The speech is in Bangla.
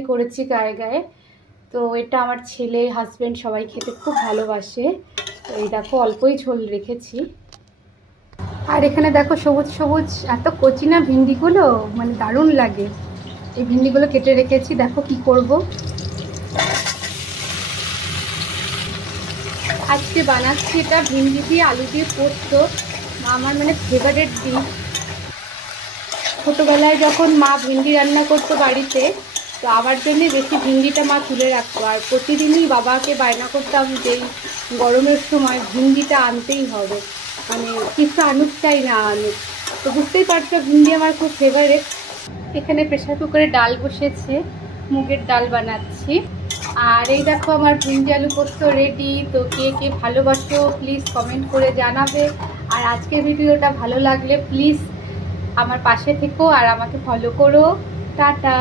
করেছি গায়ে গায়ে। তো এটা আমার ছেলে, হাজব্যান্ড সবাই খেতে খুব ভালোবাসে। এই দেখো অল্পই ঝোল রেখেছি। আর এখানে দেখো সবুজ সবুজ এত কচি না ভিন্ডিগুলো, মানে দারুণ লাগে। এই ভিন্ডিগুলো কেটে রেখেছি, দেখো কি করব। আজকে বানাচ্ছি এটা ভিন্ডি দিয়ে আলু দিয়ে পোস্ত, আমার মানে ফেভারিট ডিশ। ছোটোবেলায় যখন মা ভিন্ডি রান্না করতো বাড়িতে, তো আমার জন্যে বেশি ভিন্ডিটা মা তুলে রাখতো। আর প্রতিদিনই বাবাকে বায়না করতাম যে গরমের সময় ভিন্ডিটা আনতেই হবে, মানে কিছু আনুক চাই না আনুক। তো বুঝতেই পারছো ভিন্ডি আমার খুব ফেভারিট। এখানে প্রেসার কুকারে ডাল বসেছে, মুগের ডাল বানাচ্ছি। আর এই দেখো আমার ভিন্ডি আলু পোস্ত রেডি। তো কে কে ভালোবাসো প্লিজ কমেন্ট করে জানাবে। আর আজকের ভিডিওটা ভালো লাগলে প্লিজ আমার পাশে থেকো আর আমাকে ফলো করো। টাটা।